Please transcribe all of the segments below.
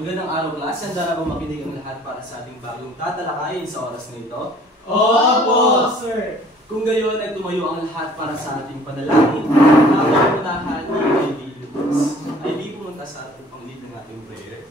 Magandang araw, class. Handa na ba makinig ang lahat para sa ating bagong tatalakayin sa oras na ito? Opo, sir! Kung gayon ay tumayo ang lahat para sa ating panalangin, ang unahan ni ID Lucas. ID, pumunta sa ating pang-lead ng ating prayer.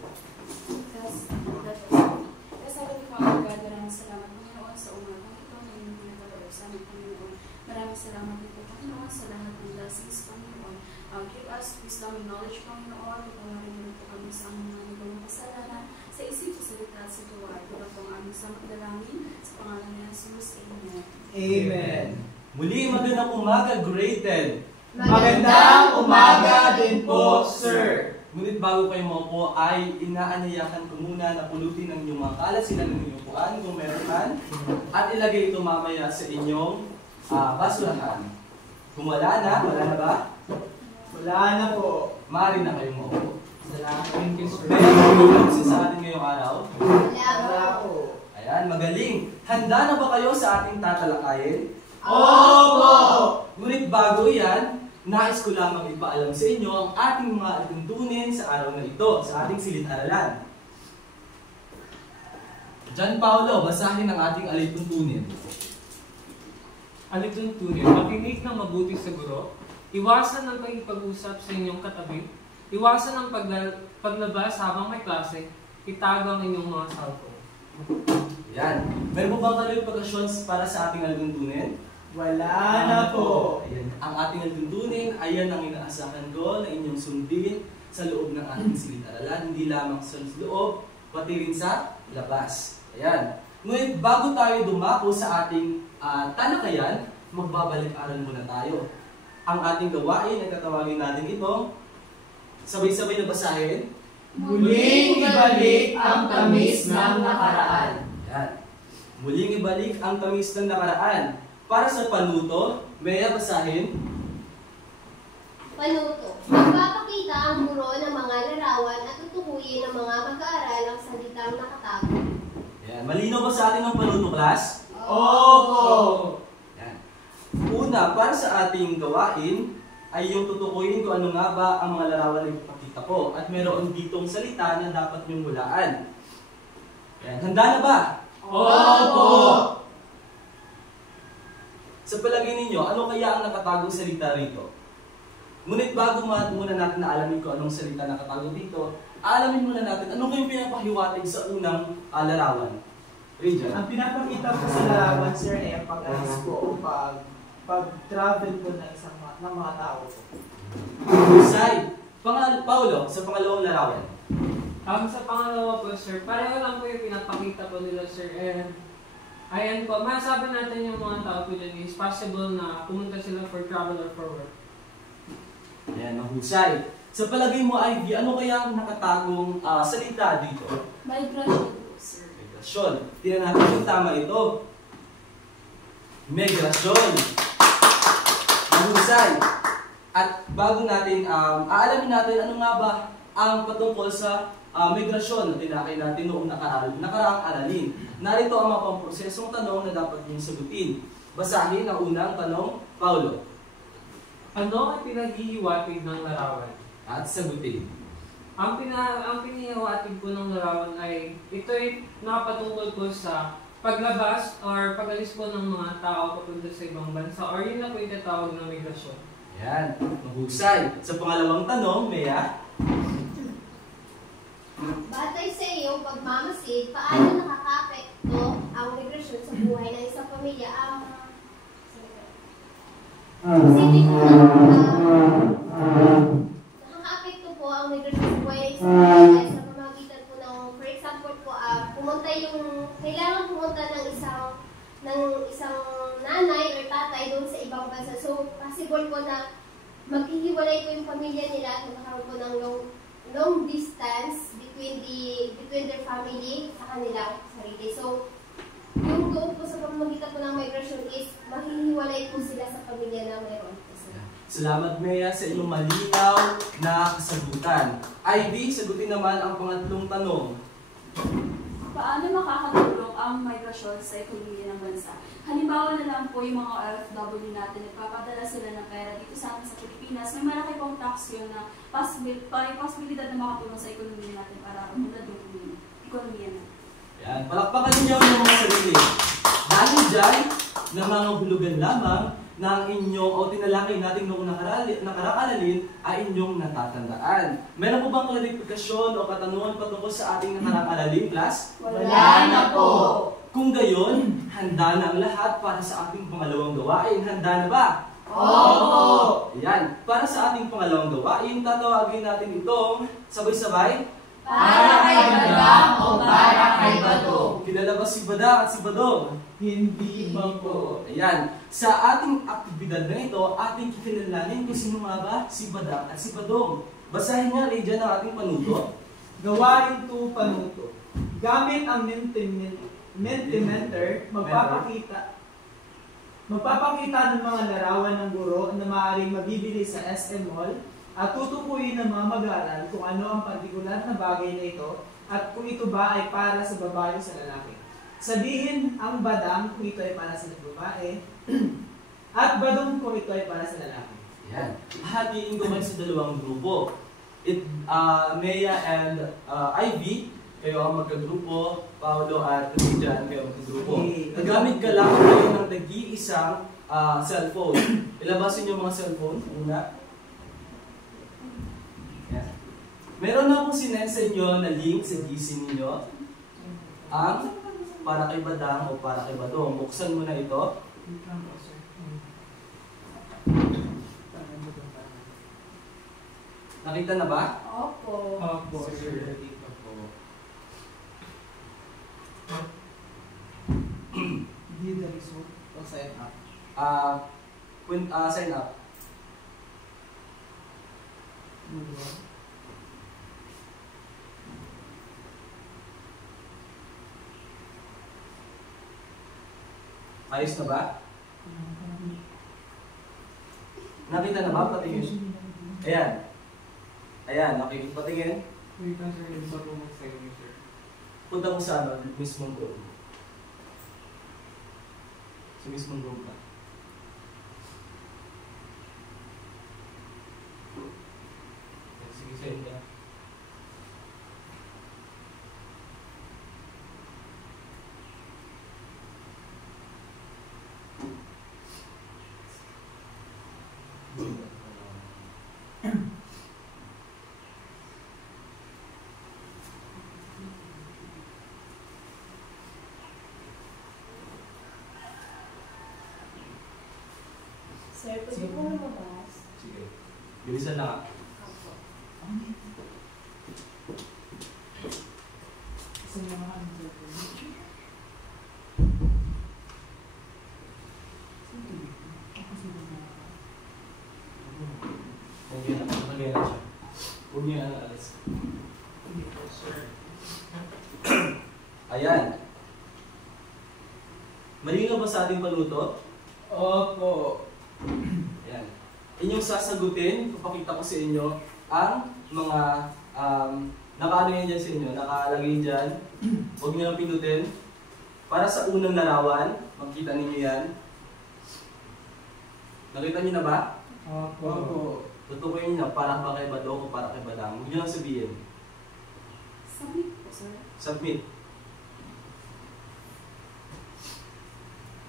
Kasabi ko ang God, maraming salamat Panginoon sa umagang ito na inyong pinagdadalo sa aming Panginoon. Maraming salamat dito Panginoon sa lahat ng blessings Panginoon. Give us wisdom and knowledge Panginoon. Pagkawarin mo po kami sa aming mga nagawang kasalanan sa isip, sa salita at sa tuwa. Ito na po ang aming samang dalangin sa pangalan ni Jesus. Amen. Amen. Muli, magandang umaga, grade 10. Magandang umaga din po, sir! Ngunit bago kayo maupo ay inaanyayahan ko muna na pulutin ang inyong mga kalasinan ng inyong upuan kung meron man at ilagay ito mamaya sa inyong basurahan. Kung wala na ba? Wala na po. Maaari na kayong maupo. Salamat. Thank you, sir. May nagulog sa atin ngayong araw? Wala po. Ayan, magaling. Handa na ba kayo sa ating tatalakayin? Opo! Ngunit bago yan, nais ko lamang ipaalam sa inyo ang ating mga alituntunin sa araw na ito, sa ating silid-aralan. John Paulo, basahin ang ating alituntunin. Alituntunin, makinig ng mabuti sa guro, iwasan ang pag-ipag-usap sa inyong katabi, iwasan ang paglabas habang may klase, itago ang inyong mga cellphone. Yan. Meron mo bang kalimpagkasyon para sa ating alituntunin? Wala na po. Ayan. Ang ating alituntunin, ayan ang inaasahan ko na inyong sundin sa loob ng ating silid-aralan, hindi lamang sa loob, pati rin sa labas. Ayan. Ngunit bago tayo dumako sa ating talakayan, magbabalik-aral muna tayo. Ang ating gawain ay tatawagin natin ito, sabay-sabay na basahin. Muling ibalik ang tamis ng nakaraan. Yan. Muling ibalik ang tamis ng nakaraan. Para sa panuto, may basahin. Panuto. Magpapakita ang guro ng mga larawan at tutukuyin ng mga mag-aaral ang salitang nakatago. Yan. Malinaw ba sa atin ang panuto, class? Opo! Yan. Una, para sa ating gawain, ay yung tutukuyin ko ano nga ba ang mga larawan na ipapakita ko. At meron ditong salita na dapat niyong hulaan. Yan. Handa na ba? Opo! Sa palagay ninyo, ano kaya ang nakatagong salita rito? Ngunit bago muna natin na alamin kung anong salita nakatago dito, alamin muna natin ano kayong pinapahiwatig sa unang larawan. Region. Ang pinapakita ko sa larawan, sir, ay ang pag-alis ko o pag-travel ko ng mga tao ko. Husay. Paulo, sa pangalawang larawan. Sa pangalawa po, sir, pareho lang po yung pinapakita po nila, sir, and ayan po, masabi natin yung mga tao po dyan is possible na pumunta sila for travel or for work. Ayan, mahusay. Sa palagay mo, Ivy, ano kaya ang nakatagong salita dito? Migration po, sir. Migrasyon. Tingnan natin kung tama ito. Migrasyon. Mahusay. At bago natin, aalamin natin ano nga ba ang patungkol sa migrasyon na tinakay natin noong nakaraang aralin. Narito ang mga pamprosesong tanong na dapat niyong sagutin. Basahin ang unang tanong, Paulo. Ano ang pinaghihiwatig ng larawan? At sagutin. Ang pinihiwatig po ng larawan ay ito ay nakapatungkol po sa paglabas or pag-alis po ng mga tao papunta sa ibang bansa or yun na po yung tatawag ng migrasyon. Yan, mahusay. Sa pangalawang tanong, Mea. Batay sa iyong pagmamasid, paano nakaka-apekto ang migrasyon sa buhay ng isang pamilya? Nakaka-apekto po ang migrasyon sa buhay ng isang pamilya sa pamamagitan po ng, for example po, kailangan pumunta ng isang nanay or tatay doon sa ibang bansa. So, possible po na maghihiwalay po yung pamilya nila at magkakaroon po ng long distance between their family sa kanilang sarili. So, yung doon po sa pamamagitan po ng migration is mahihiwalay po sila sa pamilya na mayroon po sila. Salamat, Mea, sa iyong malinaw na kasagutan. Ivy, sagutin naman ang pangatlong tanong. Paano makakatulong ang migrasyon sa ekonomiya ng bansa. Halimbawa na lang po yung mga OFW natin, nagpapadala sila ng pera dito sa atin sa Pilipinas. May malaki pong tax yun na posibilidad na makatulong sa ekonomiya natin para umunlad yung ekonomiya natin. Yan, palakpakan ninyo yung mga sarili. Dahil dyan, na mga hulugan lamang na ang inyong o tinalakay natin noong nakaraaralin ay inyong natatandaan. Meron po bang klarifikasyon o katanungan patungkol sa ating nakaraaralin, class? Wala na po. Kung gayon, handa na ang lahat para sa ating pangalawang gawain. Handa na ba? Opo. Ayan, para sa ating pangalawang gawain, tatawagin natin itong sabay-sabay. Para kay Badang o para kay Badong? Kilala ba si Badang at si Badong? Hindi ba po? Ayan, sa ating aktibidad na ito, ating kikilalanin kung sino nga ba si Badang at si Badong. Basahin nga rin dyan ang ating panuto. Gawain 2 panuto. Gamit ang Mentimeter, magpapakita ng mga larawan ng guro na maaaring mabibili sa SM Mall at tutukuyin ng mga mag-aaral kung ano ang partikular na bagay na ito at kung ito ba ay para sa babae o sa lalaki. Sabihin ang badang kung ito ay para sa babae at badong kung ito ay para sa lalaki. Ayan. Hatiin ko man sa dalawang grupo. Mea and Ivy, kayo ang magkagrupo. Paolo at Christian, kayo ang magkagrupo. Nagamit ka lang kayo ng nag-iisang cellphone. Ilabasin niyo mga cellphone. Una. Ayan. Meron na akong sinend sa inyo na link sa GC ninyo. Ang para kay Badang o para kay Badong. Buksan mo na ito. Nakita na ba? Opo. Opo, sir. Hindi the result o sign up. Sign up. Ayos na ba? Nakita na ba? Patingin. Ayan. Ayan, patingin. Wait lang sir, hindi pa po mag-signature. Punta mo sa mismong group. Sa mismong group ka. Sige, send ka. Sir, pwede po lumabas? Sige. Bilisan na. Opo. Sa mga Nagyan na siya. Huwag niyo alis. Ayan. Malinaw ba sa ating paluto? Opo. Ayan. Inyong sasagutin, papakita ko sa inyo ang mga nakaano yan dyan sa inyo, nakalagay dyan. Huwag niyo lang pinutin. Para sa unang larawan, makita ninyo yan. Nakita niyo na ba? Opo. Tutukoy niyo na para ba kay Badong o para kay Badang. Huwag niyo lang sabihin. Submit po, sir. Submit.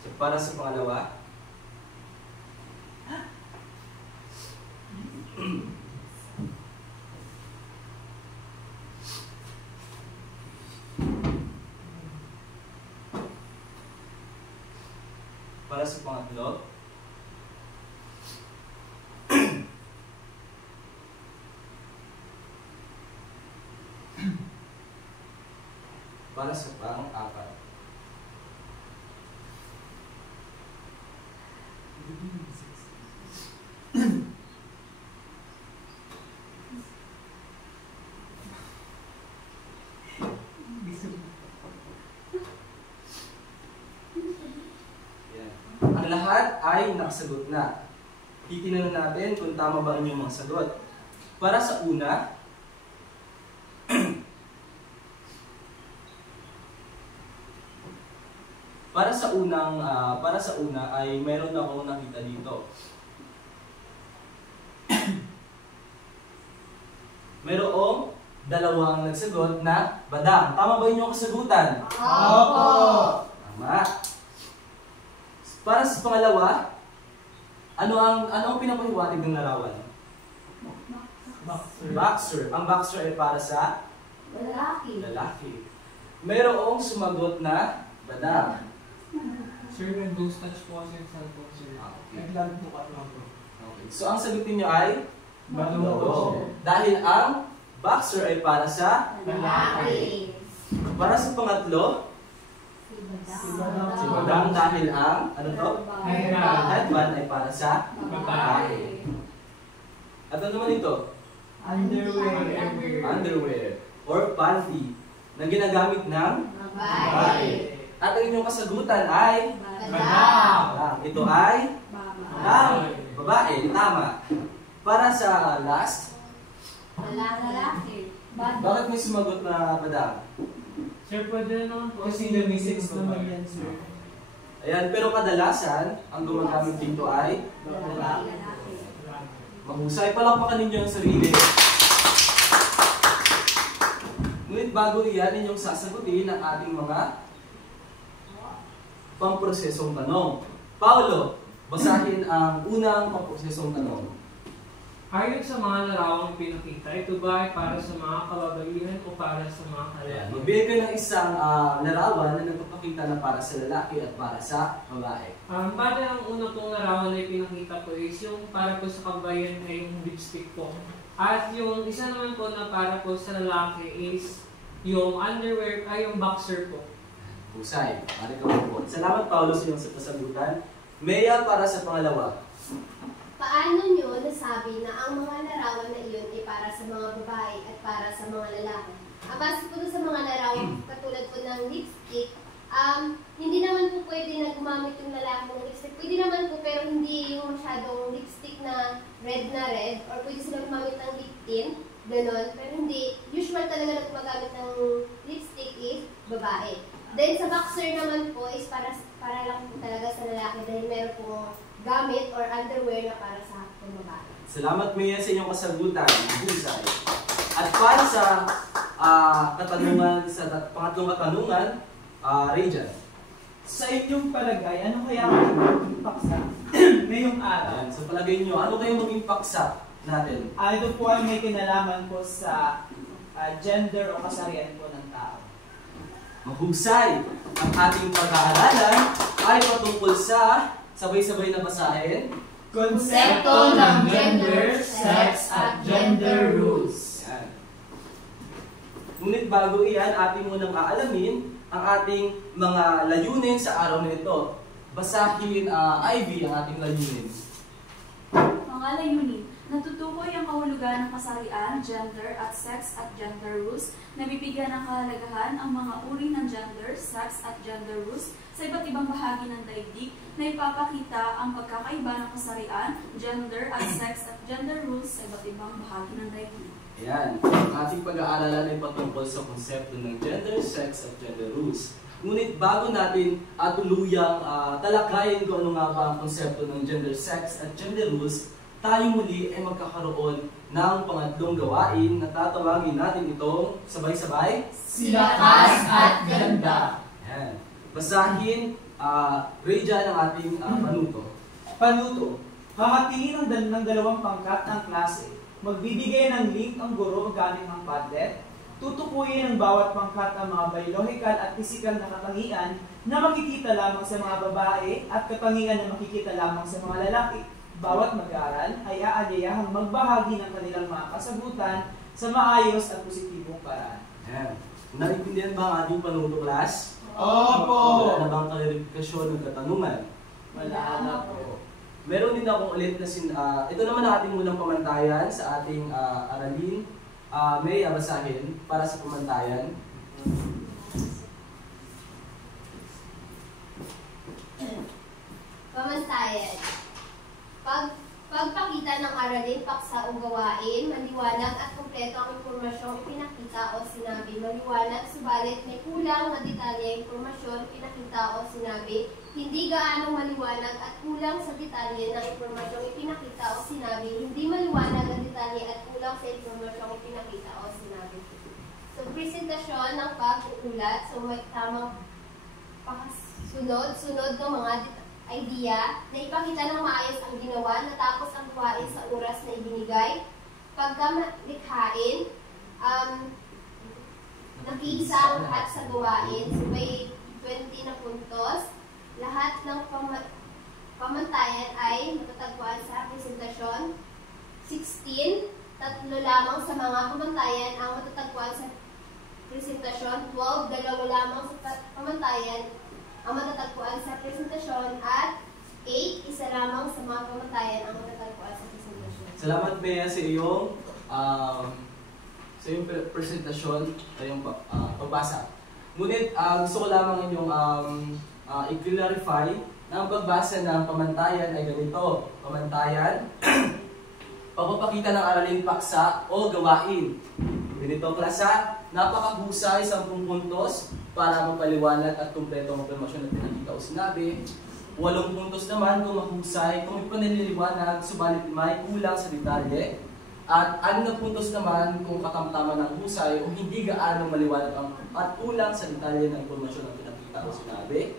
So, para sa pangalawa. Para sa pangatlo. Para sa pang-apat. Yan. Ang lahat ay nakasagot na. Titingnan natin kung tama ba inyong mga sagot. Para sa una, Para sa una ay meron akong nakita dito. Merong dalawang nagsagot na badang. Tama ba inyong kasagutan? Opo. Tama. Para sa pangalawa, ano ang pinapahiwatig ng larawan? Boxer. Ang boxer ay para sa lalaki. Merong sumagot na badang. Sir, nag-ghost touch po kasi yung cellphone, sir. Naglalbukat lang po. Okay. So ang sagutin nyo ay Balong. dahil ang boxer ay para sa Lalaki. para sa pangatlo, si badang dahil ang ano to? Headband ay para sa babae. At ano naman ito? Underwear or panty na ginagamit ng babae. At ang inyong kasagutan ay badang. Ito ay babae. Tama. Para sa last, Lalaki. bakit may sumagot na badang? Sir, pwede naman po. Kasi the message naman yan, sir. Ayan, pero kadalasan, ang gumagamit dito ay Lalaki. mahusay. Palakpakan ninyo ang sarili. Ngunit bago iyan, inyong sasagutin ang ating mga pamprosesong tanong. Paolo, basahin ang unang pamprosesong tanong. Ayon sa mga larawang pinakita, ito ba ay para sa mga kababaihan o para sa mga Ayan, kalaki? magbigay ka ng isang larawan na nagpapakita na para sa lalaki at para sa babae. Bale, ang una pong larawan na pinakita ko is yung para po sa kabayan ay yung lipstick po. At yung isa naman po na para po sa lalaki is yung underwear, ay yung boxer po. Husay, pare ka po. Salamat Paolo sa iyong kasagutan. Mea, para sa pangalawa. Paano nyo nasabi na ang mga larawan na iyon ay para sa mga babae at para sa mga lalaki? Base po sa mga larawan, katulad po ng lipstick, hindi naman po pwede na gumamit yung lalaki ng lipstick. Pwede naman po, pero hindi yung masyadong lipstick na red, or pwede sila gumamit ng lip tint, ganon. Pero hindi, usual talaga na gumagamit ng lipstick is babae. Then sa boxer naman po is para lang po talaga sa lalaki dahil meron po gamit or underwear na para sa babae. Salamat Mea sa inyong kasagutan. Husay. At para sa katanungan, sa pangatlong katanungan, Rejan. Sa inyong palagay, ano kaya ang maging paksa ngayong araw? Ayan, sa palagay nyo, ano kayo maging paksa natin? Ito po ay may kinalaman po sa gender o kasarian po ng tao. Mahusay! Ang ating pag-aaralan ay patungkol sa sabay-sabay na basahin. Konsepto ng gender, sex, at gender rules. Ayan. Ngunit bago iyan, ating munang aalamin ang ating mga layunin sa araw na ito. Basahin, Ivy, ang ating layunin. Mga layunin. Natutukoy ang kahulugan ng kasarian, gender at sex at gender rules. Nabibigyan ng kahalagahan ang mga uri ng gender, sex at gender rules sa iba't ibang bahagi ng daigdig na ipapakita ang pagkakaiba ng kasarian, gender at sex at gender rules sa iba't ibang bahagi ng daigdig. Ayan. Ang ating pag-aaralan ay patungkol sa konsepto ng gender, sex at gender rules. Ngunit bago natin tuluyang talakayin kung ano nga ba ang konsepto ng gender, sex at gender rules, tayo muli ay magkakaroon ng pangatlong gawain na tatawagin natin itong sabay-sabay. Silakas at ganda. Ayan. Basahin, Rejan, ang ating panuto. Panuto. Hahatingin ng dalawang pangkat ng klase. Magbibigay ng link ang guro gamit ng Padlet. Tutukuyin ng bawat pangkat ang mga biological at physical na katangian na makikita lamang sa mga babae at katangian na makikita lamang sa mga lalaki. Bawat mag-aaral ay aanyayahang magbahagi ng kanilang mga kasagutan sa maayos at positibong paraan. Ayan. Naintindihan ba ang ating panuto, class? Opo! Wala na bang klarifikasyon ng katanungan? Wala na po. Meron din akong ulit na ito naman ang ating unang pamantayan sa ating aralin. May basahin para sa pamantayan. Pamantayan. Pagpakita ng aralin, paksa o gawain, maliwanag at kumpleto ang impormasyong ipinakita o sinabi. Maliwanag, subalit may kulang na detalye, impormasyon, ipinakita o sinabi. Hindi gaano maliwanag at kulang sa detalye ng impormasyong ipinakita o sinabi. Hindi maliwanag ang detalye at kulang sa impormasyong ipinakita o sinabi. So, presentasyon ng pag-uulat. So, may tamang sunod ng mga idea na ipakita ng maayos ang ginawa, natapos ang gawain sa oras na ibinigay. Pagkalikhain, nakiisa ang lahat sa gawain. So, may 20 na puntos. Lahat ng pamantayan ay matatagpuan sa presentasyon. 16, tatlo lamang sa mga pamantayan ang matatagpuan sa presentasyon. 12, dalawa lamang sa pamantayan ang matatagpuan sa presentasyon. At 8, isa lamang sa mga pamantayan ang matatagpuan sa presentasyon. Salamat, Bea, sa iyong presentasyon, sa iyong pagbasa. Ngunit gusto ko lamang inyong i-clarify na ang pagbasa ng pamantayan ay ganito. Pamantayan, pagpapakita ng aralin, paksa o gawain. Ganito klasa, napakahusay 10 puntos para mapaliwanag at kumpleto ang impormasyon na pinakita o sinabi. 8 puntos naman kung mahusay, kung ipanililiwanag, subalit may kulang sa detalye. At 6 na puntos naman kung katamtama ng husay o hindi gaano maliwanag at kulang sa detalye ng impormasyon na pinakita o sinabi.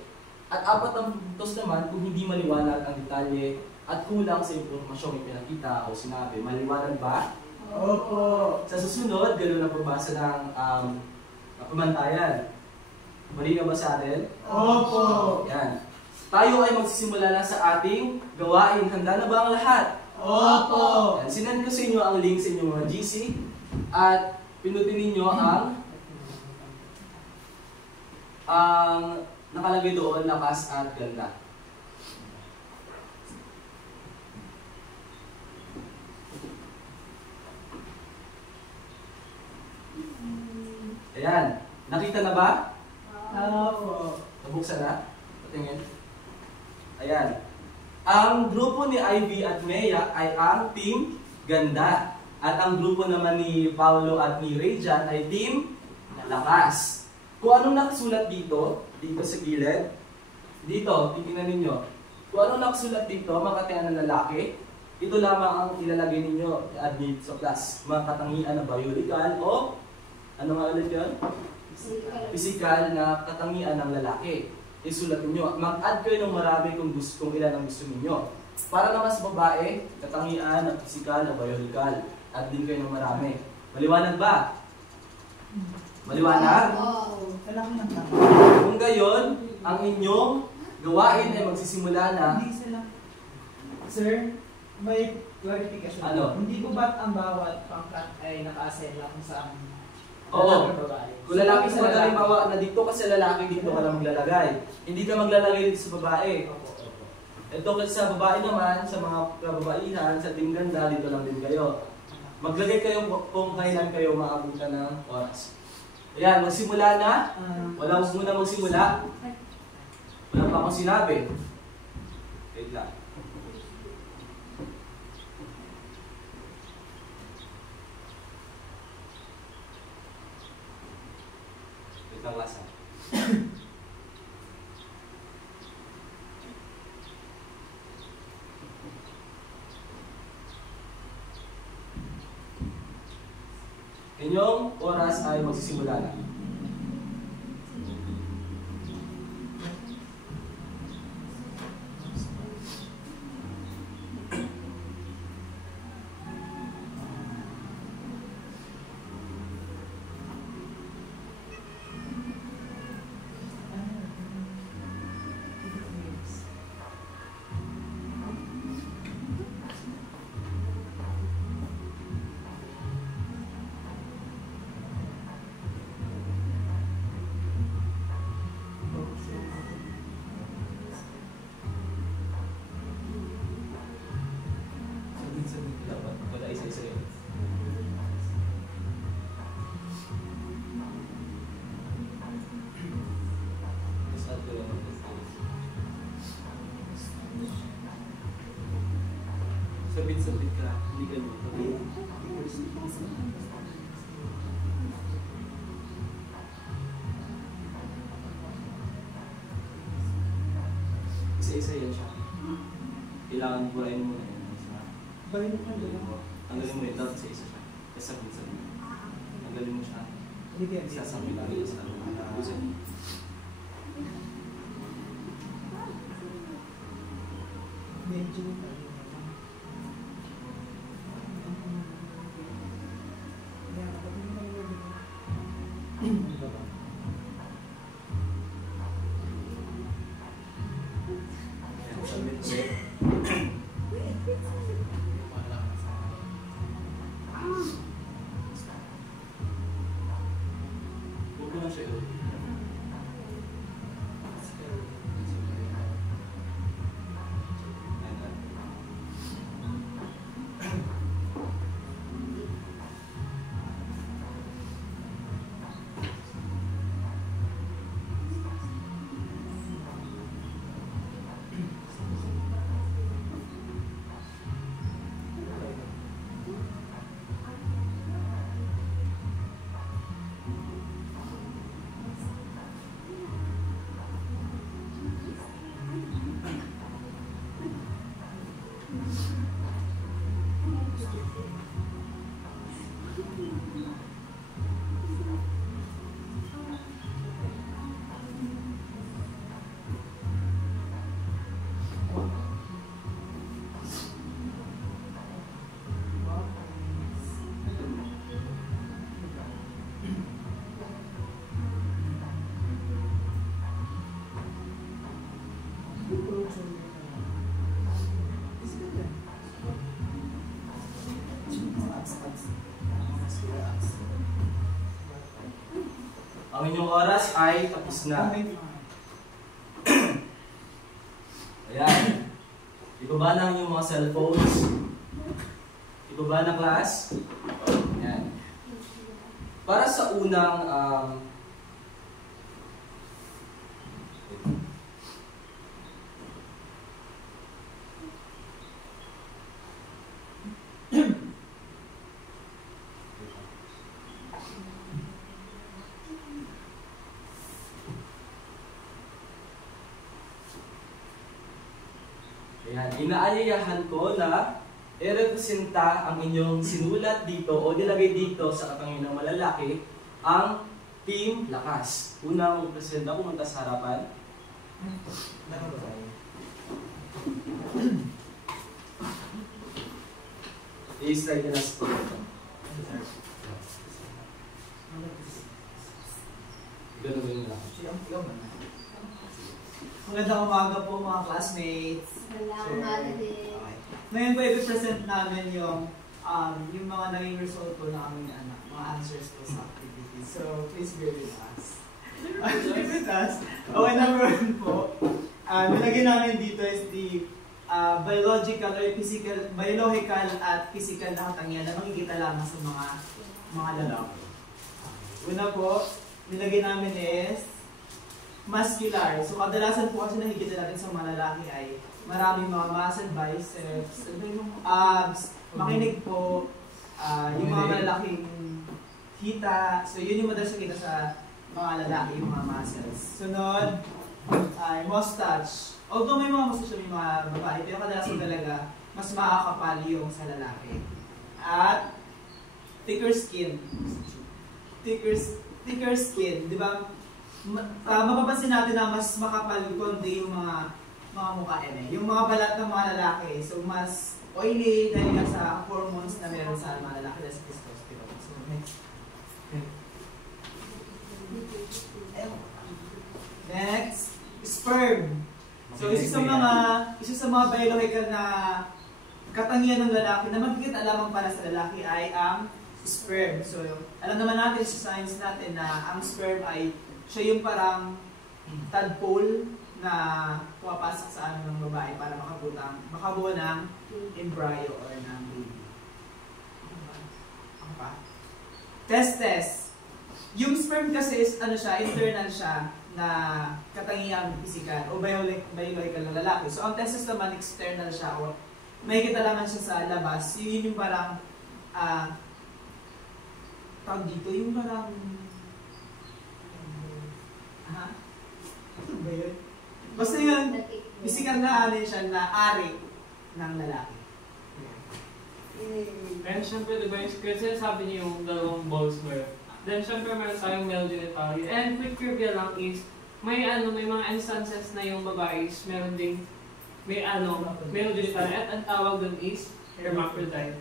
At 4 na puntos naman kung hindi maliwanag ang detalye at kulang sa impormasyong ipinakita o sinabi. Maliwanag ba? Opo. Sa susunod, ganoon ang pagbasa ng pamantayan. Malinaw ba sa atin? Opo. Yan. Tayo ay magsisimula na sa ating gawain. Handa na ba ang lahat? Opo. Yan. Sinend ko sa inyo ang link sa inyong mga GC at pinutin ninyo ang nakalagay doon, lakas at ganda. Ayan. Nakita na ba? Opo. Nabuksan na? Patingin. Ayan. Ang grupo ni Ivy at Mea ay ang Team Ganda. At ang grupo naman ni Paolo at ni Rejan ay Team Lakas. Kung anong nakasulat dito sa gilid, dito, titingnan ninyo. Kung anong nakasulat dito, mga katangian ng lalaki, ito lamang ang ilalagay ninyo i-admit sa class. Mga katangian na biological o ano nga ulit yun? Physical na katangian ng lalaki. Isulat ninyo. Mag-add kayo ng marami kung ilan ang gusto ninyo. Para naman sa babae, katangian na physical na biological. Add din kayo ng marami. Maliwanag ba? Maliwanag? Kalaki ng tama. Kung gayon, ang inyong gawain ay magsisimula na. Hindi sila. Sir, may clarification. Ano? Hindi ko ba't ang bawat pangkat ay naka-assign lang sa Oo. babae? Kung lalaki So, sa halimbawa na dito kasi lalaki, dito ka lang maglalagay. Hindi ka maglalagay dito sa babae. Ito kasi sa babae naman, sa mga kababaihan, sa Team Ganda, dito lang din kayo. Maglagay kayo kung kailan kayo maabutan ng oras. Ayan, magsimula na. Wala ko muna magsimula. Wala pa akong sinabi. Wait lang. Wait lang, lasa. Inyong oras ay magsisimula na. Hindi ganun. Isa-isa yan siya. Kailangan burahin mo na yun. Balik mo doon. Tanggalin mo yun, dapat isa-isa siya. Kasabit-sabit. Tanggalin mo siya. Hindi Sasabi lang yun sa busin. medyo Huwag ko na siya yun. Ang inyong oras ay tapos na. Ayan. Ibaba na ang inyong mga cellphones. Ibaba na, class. Ayan. Para sa unang ayan, inaayayahan ko na i-representa ang inyong sinulat dito o nilagay dito sa katangian ng malalaki ang Team Lakas. Unang presenta, pumunta sa harapan. I-slide nyo na sa ito. Ganun yun lang. Magandang umaga po mga classmates. Magandang umaga din. Okay. Ngayon po i-present namin yung mga naging result po na aming mga answers po sa activity. So please bear with us. Bear with us. Okay, number 1 po. Nilagay namin dito is the biological or biological at physical na katangian na makikita lamang sa mga lalaki. Una po, nilagay namin is muscular. So kadalasan po kasi nakikita natin sa mga lalaki ay maraming mga muscle biceps, abs, makinig po, yung mga malalaking hita. So yun yung madalas nakita sa mga lalaki, yung mga muscles. Sunod ay mustache. Although may mga mustache yung mga babae, pero kadalasan talaga mas makakapal yung sa lalaki. At thicker skin. Thicker skin, di ba? Mapapansin natin na mas makapal konti yung mga mukha yung mga balat ng mga lalaki. So mas oily dahil nga sa hormones na meron sa mga lalaki dahil sa testosterone. So next, sperm. So isa sa mga biological na katangian ng lalaki na magkikita lamang para sa lalaki ay ang sperm. So alam naman natin sa science natin na ang sperm ay siya yung parang tadpole na pumapasok sa ano ng babae para makabuo ng embryo or ng baby. Ano pa? Testes. Yung sperm kasi is internal siya na katangiang physical o biological na lalaki. So ang testes naman external siya o may kitalaman siya sa labas. Yun yung parang, tawag dito, yung parang, ano ba yun? Basta yun, physical na ano siya, na ari ng lalaki. And syempre, diba, kasi sabi niyo yung dalawang balls mo yun. Then syempre, meron tayong male genitalia. And quick trivia lang is, may mga instances na yung babae is meron ding male genitalia at ang tawag dun is hermaphrodite.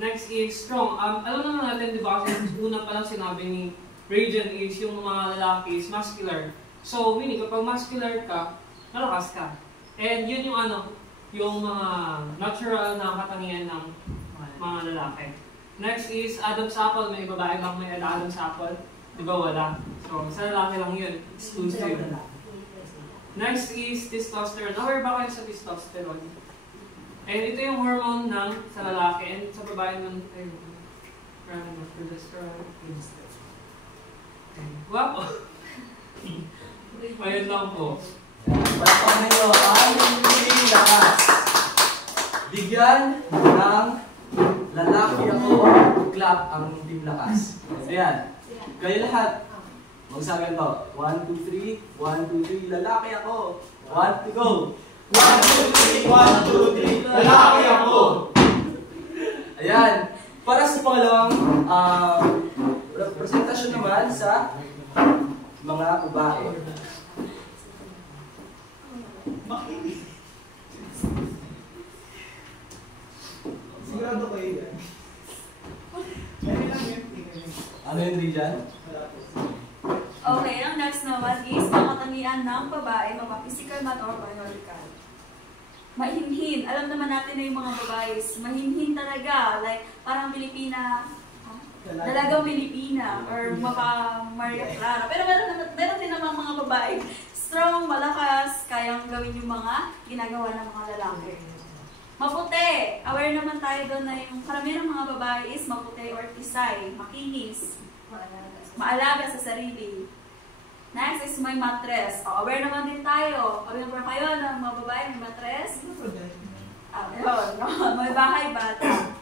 Next is strong. Alam naman natin, di ba, kasi una pa lang sinabi ni Rajan is yung mga lalaki is muscular. So, meaning kapag muscular ka, malakas ka. And yun yung yung mga natural na katangian ng mga lalaki. Next is Adam's apple. May babae bang may Adam's apple? Di ba wala? So, sa lalaki lang yun. Exclusive. Next is testosterone. Aware ba kayo sa testosterone? And ito yung hormone ng sa lalaki and sa babae naman ay progesterone. Wapo. Ayun lang po. Palakpakan ninyo ang Team Lakas. Bigyan ng lalaki ako, clap ang Team Lakas. Ayan. Kayo lahat. Magsabi to. 1, 2, 3. 1, 2, 3. Lalaki ako. 1, 2, go. 1, 2, 3. 1, 2, 3. Lalaki ako. Ayan. Para sa pangalawang presentasyon naman sa mga babae. Sigurado kayo yan. Ano yun, Rijan? Okay, ang next naman is mga katangian ng babae, mga physical man or biological. Mahinhin. Alam naman natin na yung mga babae is mahinhin talaga. Like, parang Pilipina, dalagang Pilipina, or mga Maria Clara. Pero meron din naman mga babae strong, malakas, kayang gawin yung mga ginagawa ng mga lalaki. Maputi. Aware naman tayo doon na yung karamihan ng mga babae is maputi or tisay, makinis, maalaga sa sarili. Next is may matres. Aware naman din tayo. Aware ba kayo ng mga babae may matres? Ayun. May bahay bata.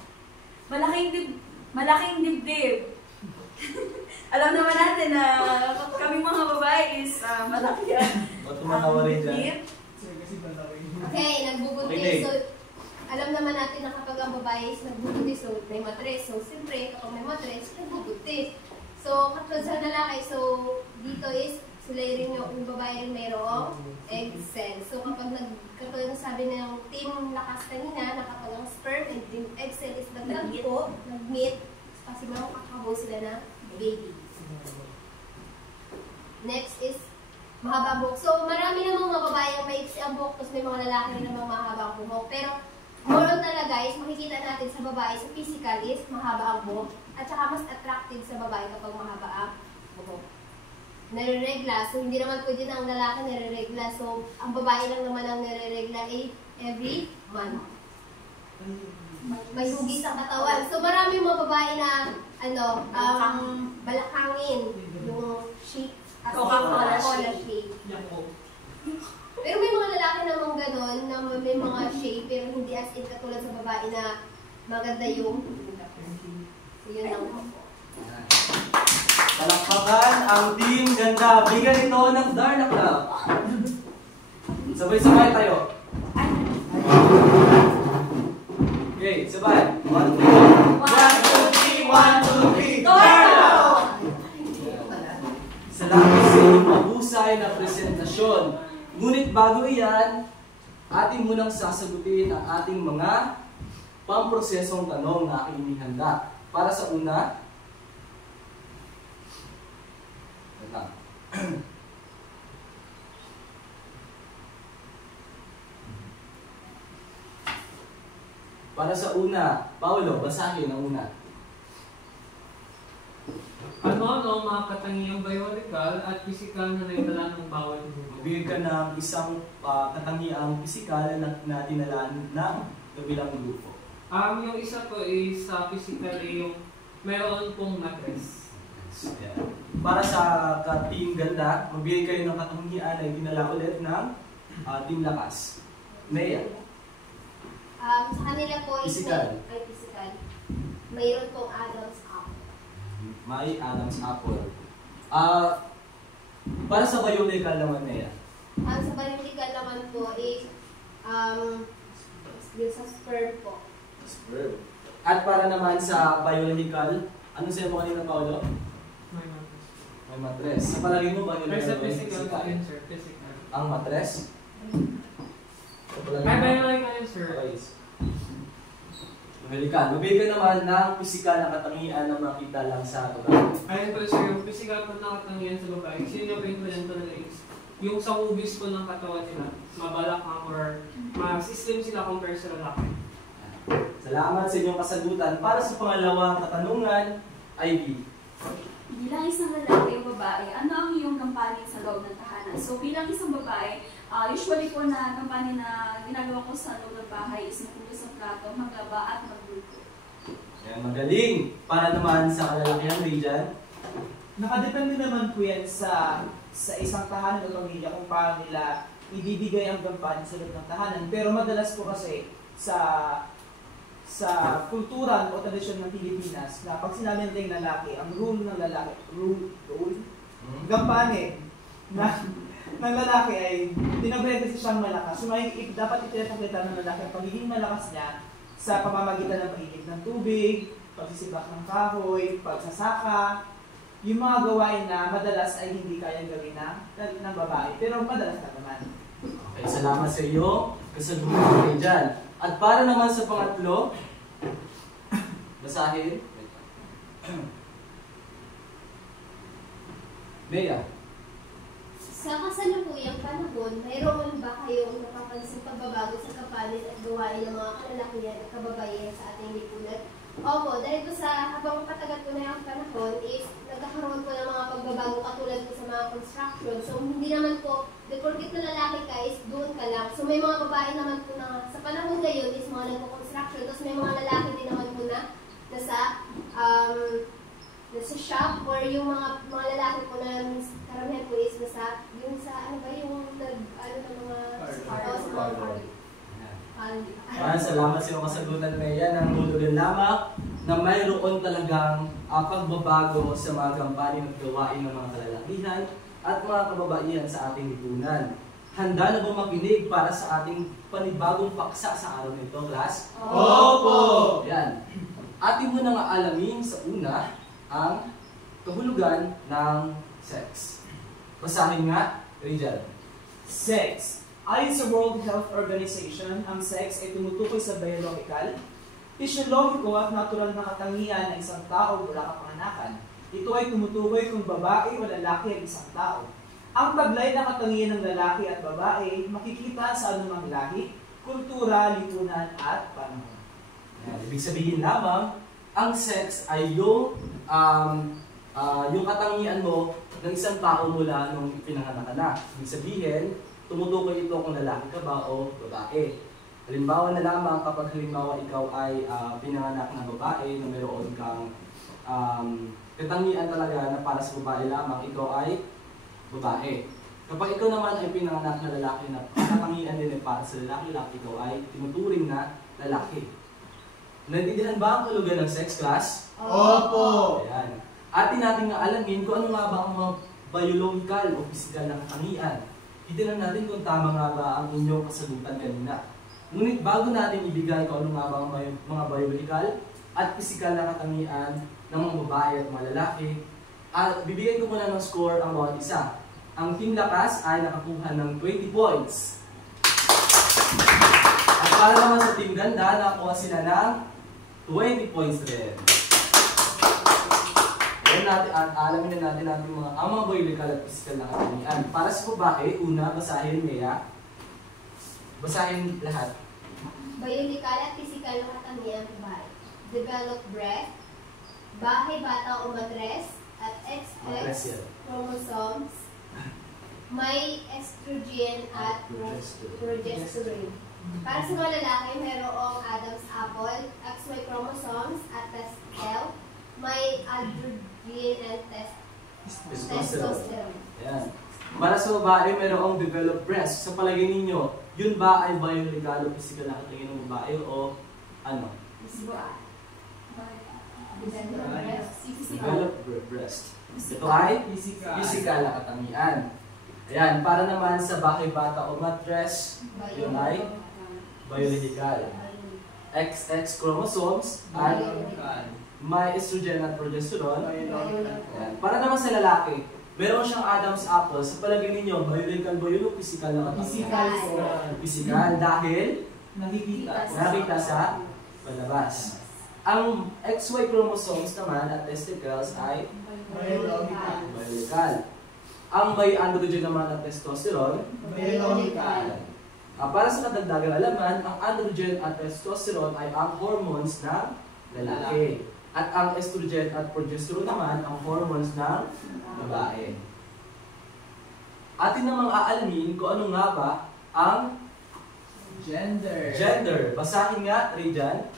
Malaking dibdib. Alam naman natin na kami mga babae is malaki yan. Ba't tumatawa rin dyan? Okay, nagbubuntis. So, alam naman natin na kapag ang babae is nagbubuntis, so may matres. So, siyempre, kapag may matres, nagbubuntis. So, katulad sa lalaki, so, dito is, sila rin yung babae rin mayroong egg cell. So, kapag katulad na sabi na yung Team Lakas kanina, na kapag ang sperm and egg cell is nag-meet, kasi makakabuo sila na baby. Next is mahaba buhok. So, marami namang mga babae ang maiksi ang buhok, tapos may mga lalaki rin namang mahaba ang buhok. Pero, more on talaga is makikita natin sa babae, sa physical is mahaba ang buhok. At saka mas attractive sa babae kapag mahaba ang buhok. Nare-regla. So, hindi naman pwede na ang lalaki nare-regla. So, ang babae lang naman ang nare-regla every month. May hugis ang katawan. So, marami mga babae na balakangin. Yung shape. Coca-Cola shape. Pero may mga lalaki namang gano'n na may mga shape pero hindi as in katulad sa babae na maganda yung so, yun lang po. Palakpakan ang Team Ganda. Bigyan ito ng Darna Club. Sabay-sabay tayo. Okay, sabay. 1, 2, 3. 1, 2, 3. Darna! Salamat sa inyong mahusay na presentasyon. Ngunit bago iyan, ating munang sasagutin ang ating mga pamprosesong tanong na aking inihanda. Para sa una, Paolo, basahin ang una. Ano ang mga katangiang biological at physical na naitala ng bawat grupo? Magbigay ka ng isang katangiang pisikal na dinala ng kabilang grupo. Yung isa po is sa physical yung meron pong matres. Yeah. Para sa Team Ganda, magbigay kayo ng katangian na dinala ulit ng Team Lakas. Nea. Sa kanila po is Physical. physical. Mayroon pong Adam's apple. May Adam's apple. Para sa biological naman na yan. Sa biological naman po is yung sa sperm po. Sperm. At para naman sa biological, ano sa'yo mo kanina, Paolo? May matres. Sa palagay mo, Pero sa biological? physical ko yun, sir. Physical. Ang matres? Sa palagay Ay, mo? biological yun, sir. Okay. Biological. Mabigyan naman ng physical na katangian na makita lang sa babae. Ayun po, sir. Yung physical po na katangian sa babae, sinunobin ko lang talaga is yung sa hubis po ng katawan nila, mabalakang or mas slim sila compare sa lalaki. Salamat sa inyong kasagutan. Para sa pangalawang katanungan, Ivy. Bilang isang lalaki o babae, ano ang iyong gampanin sa loob ng tahanan? So bilang isang babae, usually po na gampanin na ginagawa ko sa loob ng bahay is maghugas ng plato, maglaba at magluto. Ayan, magaling. Para naman sa kalalakihan, Rijan. Nakadepende naman po yan sa isang tahanan o pamilya kung paano nila ibibigay ang gampanin sa loob ng tahanan. Pero madalas po kasi sa kultura o tradisyon ng Pilipinas na pag sinabi natin lalaki, ang rule ng lalaki, gampanin ng lalaki ay tinabrete siyang malakas. So dapat itinapakita ng lalaki ang pagiging malakas niya sa pamamagitan ng pag-igib ng tubig, pagsisibak ng kahoy, pagsasaka, yung mga gawain na madalas ay hindi kayang gawin ng babae, pero madalas na naman. Okay, salamat sa iyo. Kasagutan kayo dyan. At para naman sa pangatlo, basahin. Bea. Sa kasalukuyang panahon, mayroon ba kayong napapansing pagbabago sa kapalit at gawain ng mga kalalakihan at kababaihan sa ating lipunan? Opo, dahil po sa habang patagal po na yung panahon is nagkakaroon po ng mga pagbabago katulad po sa mga construction. So hindi naman po, the porkit na lalaki ka is doon ka lang. So may mga babae naman po na sa panahon ngayon is mga nagpo-construction. Tapos may mga lalaki din naman po na nasa shop or yung mga lalaki po na karamihan po is nasa yung sa ano ba yung ng mga Salamat sa iyong kasagutan, Mea. Nangulugan lamang na mayroon talagang pagbabago sa mga gampanin at gawain ng mga kalalakihan at mga kababaihan sa ating lipunan. Handa na ba makinig para sa ating panibagong paksa sa araw nito, class? Opo! Yan. Ating muna nga alamin sa una ang kahulugan ng sex. Basahin nga, Rizal. Sex. Ayon sa World Health Organization, ang sex ay tumutukoy sa biological, pisyologiko at natural na katangian ng isang tao mula kapanganakan. Ito ay tumutukoy kung babae o lalaki ang isang tao. Ang taglay na katangian ng lalaki at babae makikita sa anumang lahi, kultura, lipunan at panahon. Ibig sabihin lamang, ang sex ay yung katangian mo ng isang tao mula nung pinanganak ka na. Ibig sabihin, tumutukoy ito kung lalaki ka ba o babae. Halimbawa na lamang kapag halimbawa ikaw ay pinanganak na babae na mayroon kang katangian talaga na para sa babae lamang, ikaw ay babae. Kapag ikaw naman ay pinanganak na lalaki na katangian din ay para sa lalaki lang, ikaw ay tinuturing na lalaki. Naintindihan ba ang kahulugan ng sex, class? Opo! Ayan. Atin natin nga alamin kung ano nga ba ang mga biological o physical na katangian. Itinan natin kung tama nga ba ang inyong kasagutan kanina. Ngunit bago natin ibigay kung ano nga ba ang mga biological at physical na katangian ng mga babae at mga lalaki, bibigyan ko muna ng score ang bawat isa. Ang Team Lakas ay nakakuha ng 20 points. At para naman sa Team Ganda, nakakuha sila ng 20 points rin. Alamin na natin ang mga biological at physical na katangian. Para sa babae, una, basahin niya. Basahin lahat. Biological at physical na katangian ng babae. Develop breast, bahay bata o matres, at XX chromosomes, may estrogen at progesterone. Para sa mga lalaki, mayroong Adam's apple, XY chromosomes at testicles, may androgen and testosterone. Ayan. Para sa babae, mayroong developed breast. Sa palagay ninyo, Yun ba ay biological o physical na katingin ng babae o ano? Develop breast. Ito ay physical na katangian. Ayan, para naman sa bahay bata o mattress, yun ay biological. XX chromosomes at may estrogen at progesterone. Ayan. Para naman sa lalaki, meron siyang Adam's apple. Sa palagay ninyo, biological ba yun o physical na katangian? Physical dahil nakikita sa palabas. Ang XY chromosomes naman at testicles ay biological. Ang may androgen naman at testosterone, biological. Para sa kadagdagang alaman, ang androgen at testosterone ay ang hormones ng lalaki. At ang estrogen at progesterone naman ang hormones ng babae. Atin namang aalamin kung ano nga ba ang gender. Basahin nga, Rejan.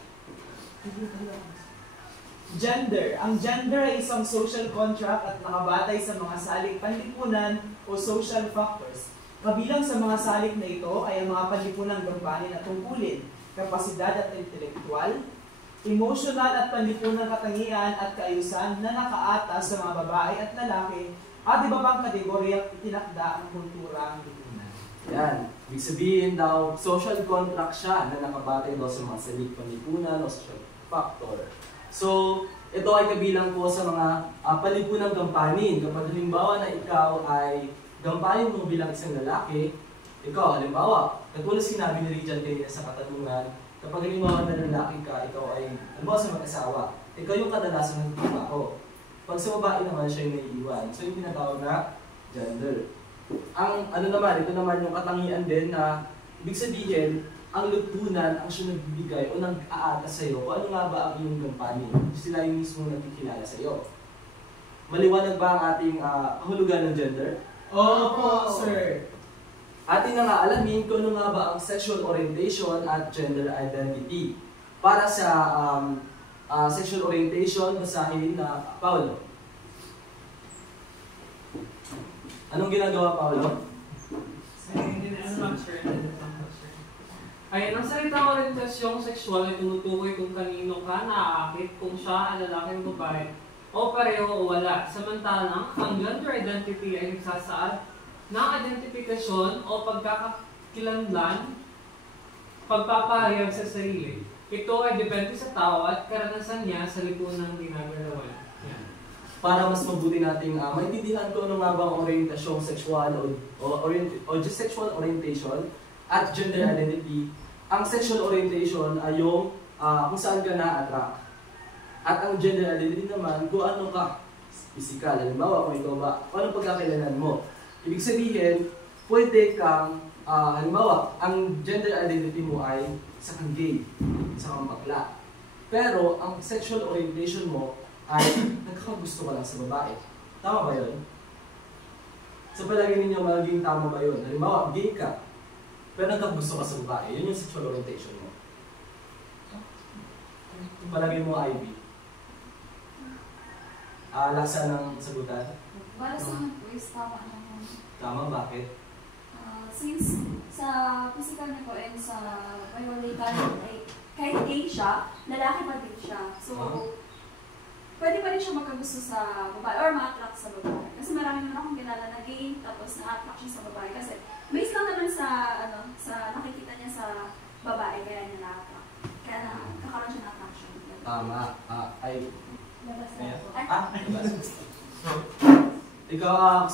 Gender. Ang gender ay isang social contract at nakabatay sa mga salik panlipunan o social factors. Kabilang sa mga salik na ito ay ang mga panlipunang gampanin at tungkulin, kapasidad at intelektual, emotional at panlipunang katangian at kaayusan na nakaatas sa mga babae at lalaki at iba pang kategoryang itinakda ang kulturang lipunan. Yan. Ibig sabihin daw, social contract siya na nakabatay daw sa mga salik panlipunan o social factor. So, ito ay kabilang po sa mga palipunang gampanin. Kapag halimbawa na ikaw ay gampanin mo bilang isang lalaki, ikaw, halimbawa, katulad sinabi ni Rejan kanina sa katanungan, kapag halimbawa na lalaki ka, ikaw ay, halimbawa sa mag-asawa, ikaw yung kadalasan ng trabaho. Pag sa babae naman, siya yung naiiwan. So, yung tinatawag na gender. Ang ano naman, ito naman yung katangian din na, ibig sabihin, ang lipunan ang siya nagbibigay o nag-aatas sa'yo kung ano nga ba ang iyong gampanin. Sila yung mismo nagkikilala sa'yo. Maliwanag ba ang ating kahulugan ng gender? Opo, sir. Atin na nga alamin kung ano nga ba ang sexual orientation at gender identity. Para sa sexual orientation, basahin na Paulo. Anong ginagawa, Paulo? Ay, ang salitang orientasyong sexual ay tumutukoy kung kanino ka naaakit, kung siya ay lalaki o babae, o pareho o wala. Samantalang, ang gender identity ay nagsasaad ng identifikasyon o pagkakakilanlan, pagpapahayag sa sarili. Ito ay depende sa tao at karanasan niya sa lipunang ginagalawan. Para mas mabuti nating maintindihan kung ano nga ba ang orientasyong sexual o just sexual orientation at gender identity. Ang sexual orientation ay yung kung saan ka na-attract. At ang gender identity naman, kung ano ka, physical. Halimbawa, kung ikaw ba, kung anong pagkakailanan mo. Ibig sabihin, pwede kang, halimbawa, ang gender identity mo ay isa kang gay, isa kang bakla. Pero, ang sexual orientation mo ay nagkakagusto ka lang sa babae. Tama ba yun? Sa palagay ninyo, magiging tama ba yun? Halimbawa, gay ka, pero nagkakagusto ka sa babae. Yun yung sexual orientation mo. Palagay mo, Ivy. Lasa ng sagutan? Para sa akin po is tama naman. Tama, bakit? Since sa physical na po and sa biological ay kahit gay siya, lalaki pa din siya. So, pwede pa rin siya magkagusto sa babae or ma-attract sa babae. Kasi marami naman akong kilala na gay tapos na-attract siya sa babae. Kasi based lang naman sa sa nakikita niya sa babae kaya niya na-attract. Kaya nakakaroon siya ng attraction. Tama. Labas na po. Ikaw,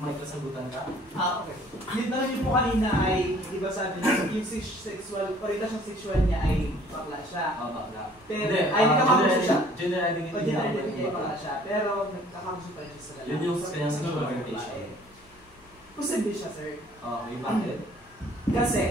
may kasagutan ka? Okay. Yun naman yun po kanina ay, di ba sabi niya, yung sexual, orientasyong sexual niya ay bakla siya. Bakla. Pero, ay nagkakagusto siya. Gender identity. O gender identity ay bakla siya. Pero, nagkakagusto pa rin siya sa lalaki. Yun yung kanyang sexual orientation. Posible siya, sir. Okay, bakit? Kasi,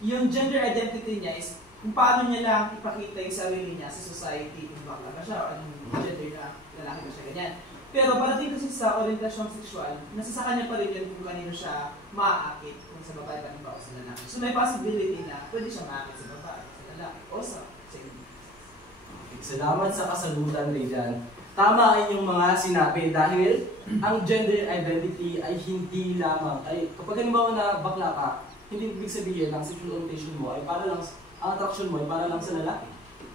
yung gender identity niya is kung paano niya lang ipakita yung sarili niya sa society, kung bakla ba siya, o anong gender na lalaki ba siya, ganyan. Pero parating kasi sa orientasyong sexual, nasa sa kanya pa rin yun kung kanino siya maaakit, kung sa babae pa rin ba o sa lalaki. So may possibility na pwede siya maakit sa babae, sa lalaki, o sa same. Salamat sa kasagutan, Rejan. Tama ang inyong mga sinabi dahil ang gender identity ay hindi lamang, ay kapag halimbawa na bakla ka, hindi ibig sabihin ang sexual orientation mo ay para lang, ang attraction mo ay para lang sa lalaki.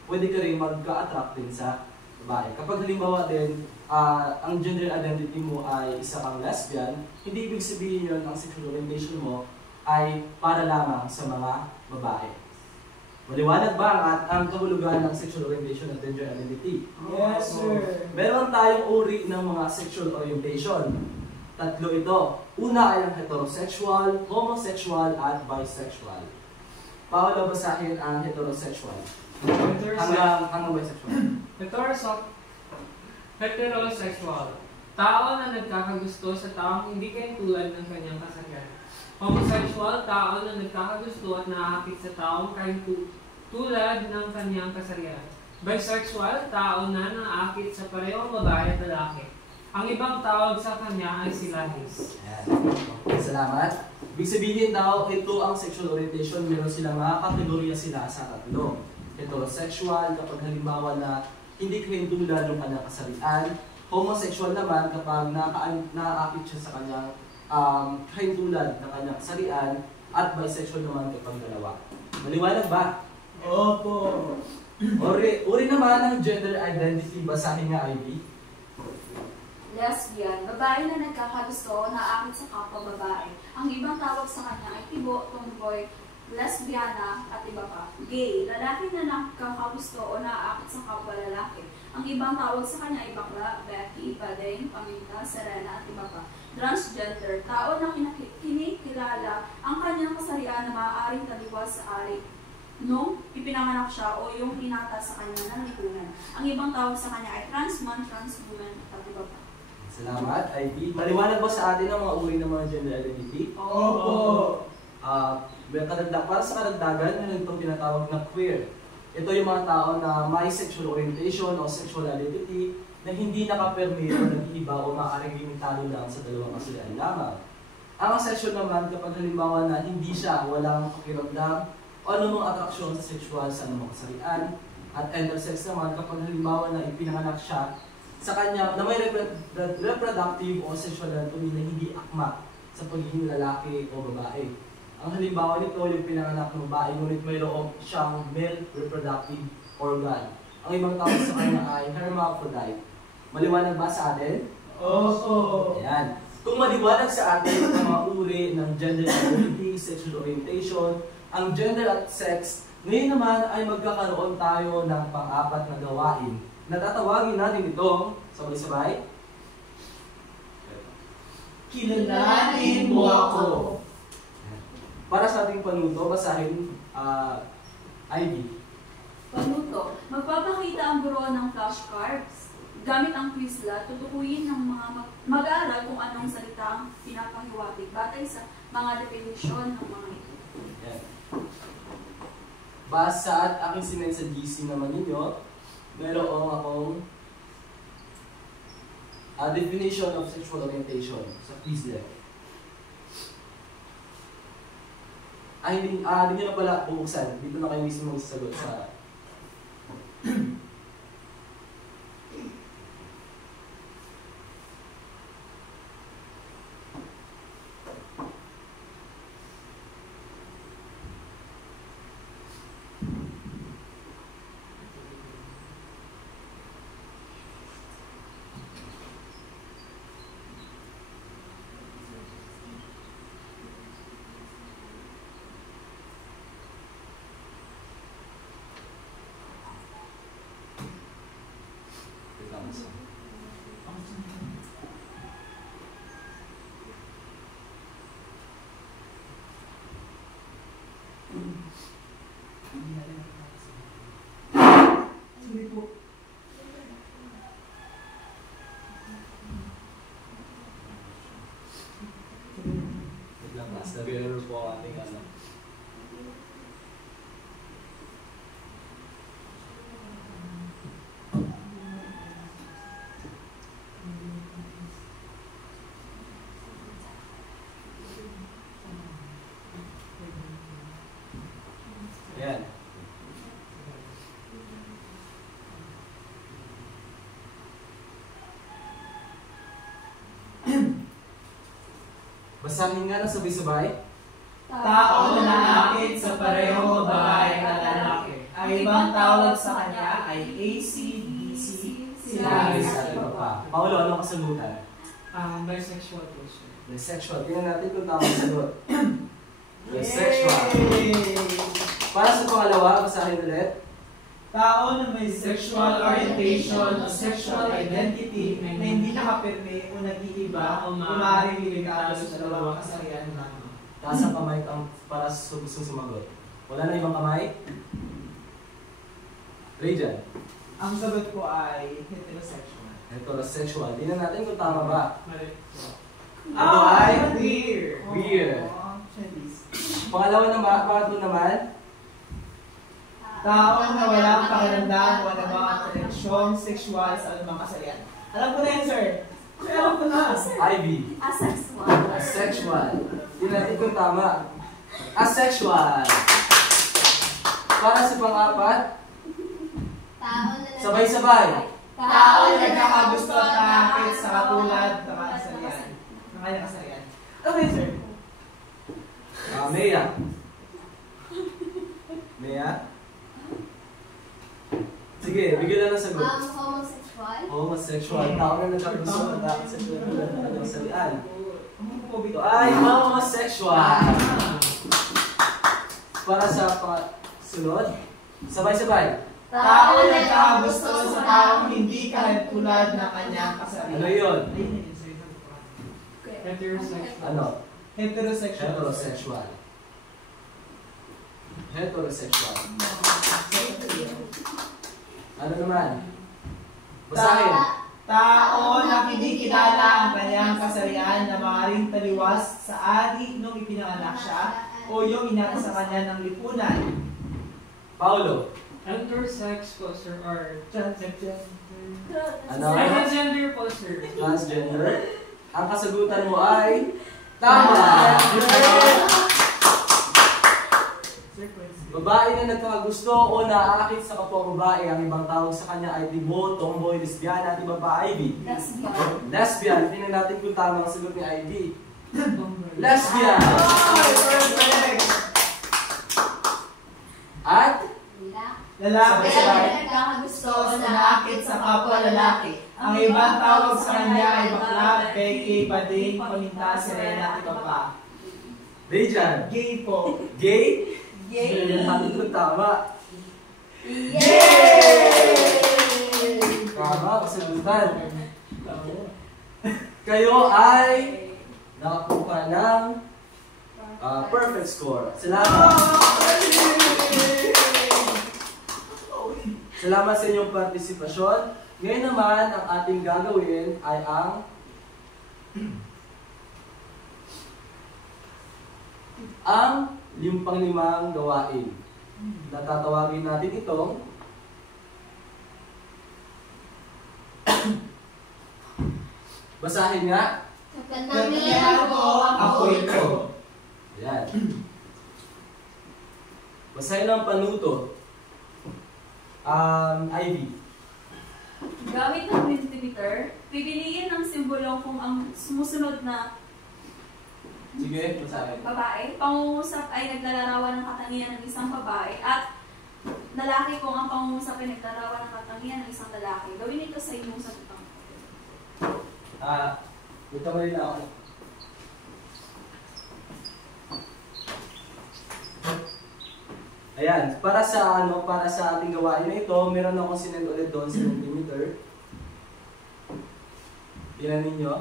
Pwede ka rin magka-attract din sa babae. Kapag halimbawa din, ang gender identity mo ay isa kang lesbian, hindi ibig sabihin yun ang sexual orientation mo ay para lamang sa mga babae. Maliwanag ba ang kahulugan ng sexual orientation at gender identity? Yes, sir. Meron tayong uri ng mga sexual orientation. Tatlo ito. Una ay ang heterosexual, homosexual, at bisexual. Paolo, basahin ang heterosexual. Hanggang bisexual. Heterosexual. Tao na nagkakagusto sa taong hindi kayo tulad ng kanyang kasarian. Homosexual, tao na nagkakagusto at naaakit sa taong kayo tulad ng kanyang kasarian. Bisexual, tao na naaakit sa parehong babae at lalaki. Ang ibang tawag sa kanya ay silahis. Salamat. Ibig sabihin daw, ito ang sexual orientation. Meron silang mga kategorya sila sa tatlo. Heterosexual, kapag halimbawa na hindi kayo tulad ng kanyang kasarian. Homosexual naman, kapag naaakit siya sa kanyang kahintulad ng kanyang kasarian. At bisexual naman kapag dalawa. Maliwanag ba? Opo. Uri naman ng gender identity, basahin nga, Ivy. Lesbian, babae na nagkakagusto o naaakit sa kapwa babae. Ang ibang tawag sa kanya ay tibo, tomboy, lesbiana, at iba pa. Gay, lalaki na nagkakagusto o naaakit sa kapwa lalaki. Ang ibang tawag sa kanya ay bakla, Becky, Padeng, Paminta, Serena, at iba pa. Transgender, tao na kinikilala ang kanyang kasarian na maaaring taliwas sa ari nung ipinanganak siya o yung hinata sa kanya ng lipunan. Ang ibang tawag sa kanya ay trans man, trans woman, at iba pa. Salamat, Ivy. Maliwanag ba sa atin ang mga uri ng mga gender identity? Opo. Para sa kadagdagan, yun itong tinatawag na queer. Ito yung mga tao na may sexual orientation o sexual identity na hindi nakapermit o nag-iiba o maaaring limitado lang sa dalawang kasarian lamang. Ang asexual naman, kapag halimbawa na hindi siya walang pakiramdam o anumang atraksyon sa sexual sa anumang kasarian, at intersex naman, kapag halimbawa na ipinanganak siya sa kanya na may reproductive o sexual anatomy na hindi akma sa pagiging lalaki o babae. Ang halimbawa nito, yung pinanganak ng babae, ngunit mayroong siyang male reproductive organ. Ang ibang tawag sa kanya ay hermaphrodite. Maliwanag ba sa atin? Opo. Ayan. Kung maliwanag sa atin ang mga uri ng gender identity, sexual orientation, ang gender at sex, ngayon naman ay magkakaroon tayo ng pang-apat na gawain. Natatawagin natin itong, sabay-sabay, Kilalanin mo ako. Para sa ating panuto, basahin Ivy. Panuto, magpapakita ang guro ng flashcards. Gamit ang Quizlet, tutukuyin ng mga mag-aaral kung anong salita ang pinapahiwatig batay sa mga definisyon ng mga ito. Yan. Basa at aking sinend sa GC naman ninyo, meron akong definition of sexual orientation sa Quizlet. Hindi nyo na pala bubuksan. Dito na kayo mismo magsasagot sa nag-error po ang ating ano. Ayan. Basahin nga na sabay-sabay. Tao tao na naakit sa parehong babae at lalaki. Ang ibang tawag sa kanya ay AC, DC, Sinabi Silaris sa at iba iba pa. pa. Paulo, ano kasagutan? Bisexual po, sir. Bisexual. Tingnan natin kung tama ang sagot. Bisexual. Yay! Para sa pangalawa, basahin ulit. Tao na may sexual orientation o sexual identity na hindi nakapirme o nag-iiba o maaaring liligado sa dalawang kasarian lamang. Taas ang kamay kang para sa gusto sumagot. Wala na ibang kamay? Ray dyan. Ang sagot ko ay heterosexual. Heterosexual. Tingnan natin kung tama ba. Mali. Ito ay weird. weird. Oh, Chinese. Pangalawa naman, pangatlo naman. Tao na walang pakiramdam o ng mga koneksyong sexual sa anumang kasarian. Alam ko na yun, sir. Sir, alam ko na. Ivy. Asexual. Asexual. Tingnan natin kung tama. Asexual. Para sa pang-apat, Tao na sabay-sabay. Tao na nagkakagusto at nakakit sa katulad ng kasarian. Ng kanyang kasarian. Okay, sir. Mea. Mea? Sige, bigyan na ng sagot. homosexual. Homosexual. Tao na nagkagusto at nakakit sa katulad ng kanyang kasarian. Homophobic. Ito ay homosexual. Para sa sunod, sabay-sabay. Tao na nagkakagusto sa taong hindi katulad ng kanyang kasarian. Ano yun? Ayun yun, sir. Heterosexual. Ano? Heterosexual. Heterosexual. Heterosexual. Ano naman? Basahin. Tao na hindi kilala ang kanyang kasarian na maaaring taliwas sa ari nung ipinanganak siya o yung inata sa kanya ng lipunan. Paulo. Intersex po, sir, or Transgender. Ano? transgender po, sir. Transgender. Ang kasagutan mo ay tama. Babae na nagkakagusto o naaakit sa kapwa babae, ang ibang tawag sa kanya ay tibo, tomboy, lesbiana, at iba pa Ivy. Lesbian. Tingnan natin kung tama ang sagot ni Ivy. Lesbian. Perfect! At Lalaki Sabay-sabay. na nagkakagusto o naakit sa kapwa lalaki. Ang ibang tawag sa kanya ay bakla, Becky, Bading, Paminta, Serena, at iba pa. Dejan. Gay po. Gay? Yay! Yung tanong ko tama. Yay! Tama, kasagutan. Kayo ay nakakuha ng perfect score. Salamat. Salamat sa inyong partisipasyon. Ngayon naman, ang ating gagawin ay ang panglimang gawain. Natatawagin natin itong basahin nga. Katamihan ko, Ako ito. Ayan. Basahin ang panuto. Ivy. Gamit ng Mentimeter, pipiliin ang simbolong kung ang sumusunod na Sige, basahin. babae, pangungusap ay naglalarawan ng katangian ng isang babae at lalaki kung ang pangungusap ay naglalarawan ng katangian ng isang lalaki. Gawin ito sa inyong sagutang. Dito mo rin ako. Ayan, para sa ating gawain na ito, meron akong sinend ulit doon sa Mentimeter. Tingnan ninyo.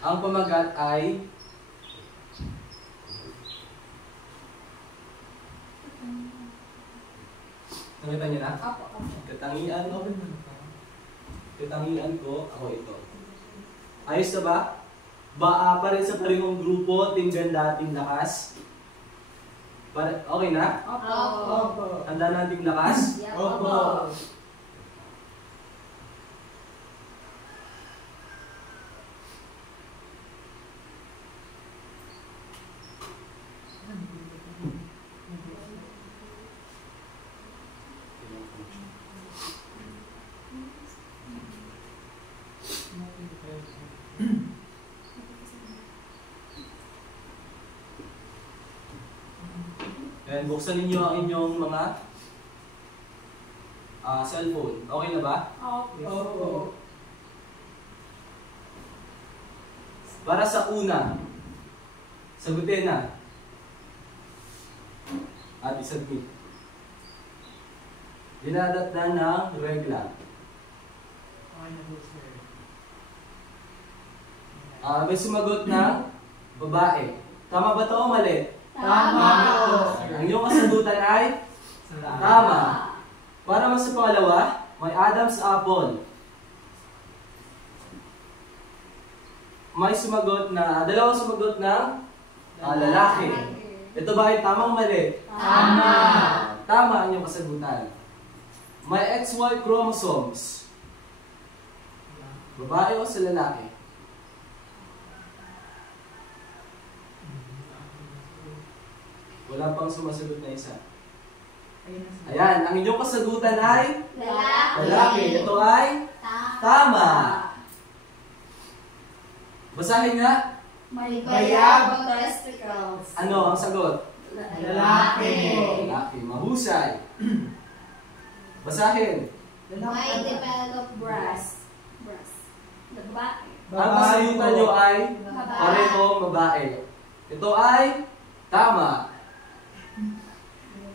Ang pamagat ay nakita niyo na? Katangian ko, ako ito. Ayos na ba? Pa rin sa parehong grupo, team ganda, team lakas. Okay na? Opo. Handa na ang team lakas? Opo. Ayan, buksan ninyo ang inyong mga cellphone. Okay na ba? Opo. Para sa una, sagutin na. At isubmit. Dinadatnan ng regla. May sumagot ng babae. Tama ba ito o mali? Tama. Ang iyong kasagutan ay tama. Para mas sa pangalawa, may Adam's apple. May sumagot na, dalawang sumagot ng lalaki. Ito ba ay tamang mali? Tama. Tama ang iyong kasagutan. May XY chromosomes. Babae o sa lalaki? Wala pang sumasagot na isa. Ayan, ang inyong kasagutan ay lalaki. Ito ay tama. Basahin nga. May bayabang testicles. Ano ang sagot? Lalaki. Lalaki. Mahusay. Basahin. May developed Breast. Breast. Babae. Ang kasagutan nyo ay pareho babae. Ito ay tama.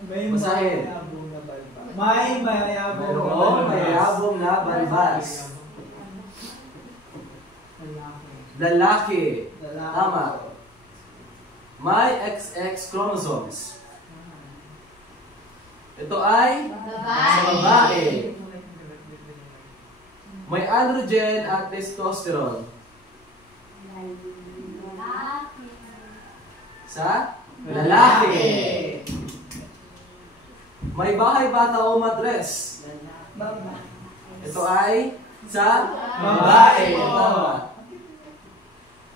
May Basahin. mayabong na balbas. May mayabong na Mayroong balbas. mayabong na balbas. Lalaki. Tama. May XX chromosomes. Ito ay sa babae. May androgen at testosterone. Sa lalaki. May bahay, bata o matres. Ito ay sa babae. Tama.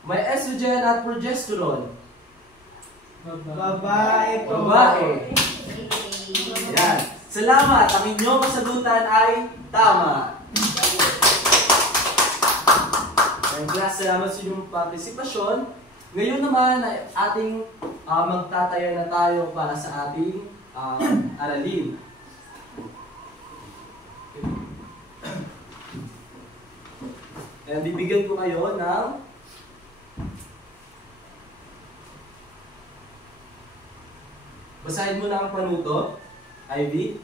May estrogen at progesterone. Babae po. Babae. Yan. Salamat. Ang inyong kasagutan ay tama. And class, salamat sa inyong partisipasyon. Ngayon naman ay ating magtataya na tayo para sa ating aralin. Kaya bibigyan ko kayo ng basahin mo na ang panuto, Ivy.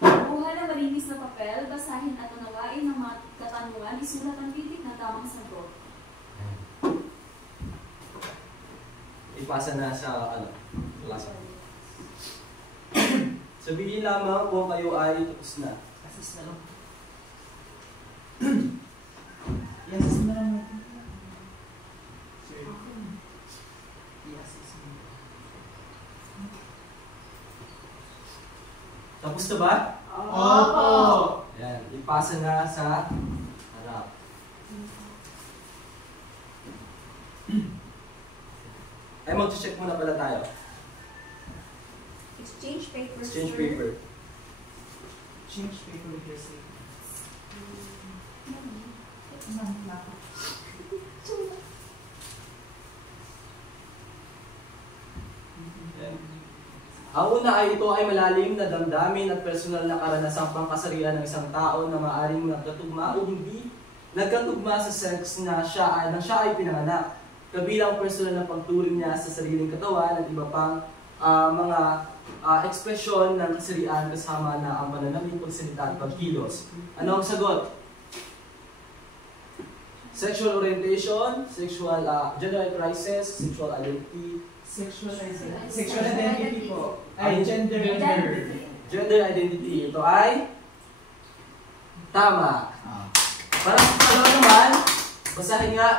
Kuha na malinis na papel, basahin at unawain ng mga katanungan, isulat ang titik na tamang sagot. Ipasa na sa klase. Sabihin lamang kung kayo ay tapos na. Assist na lang. I-assist na lang natin. Sir. I-assist mo. Tapos na ba? Opo. Ayan, ipasa na sa harap. Ay, mag-check muna pala tayo. Exchange papers. Exchange sir. paper. Change paper with your savings. Ayan. Ang una ay ito ay malalim na damdamin at personal na karanasang pangkasarian ng isang tao na maaaring nagkatugma o hindi nagkatugma sa sex na siya ay pinanganak. Kabilang personal na pagturing niya sa sariling katawan at iba pang mga ekspresyon ng kasarian kasama na ang pananamit, pagsalita at pagkilos. Ano ang sagot? Sexual orientation, sexual gender crisis, sexual identity, Sexual identity po. Ay, gender. gender identity. Ito ay tama. Para sa pangalawa naman, basahin nga.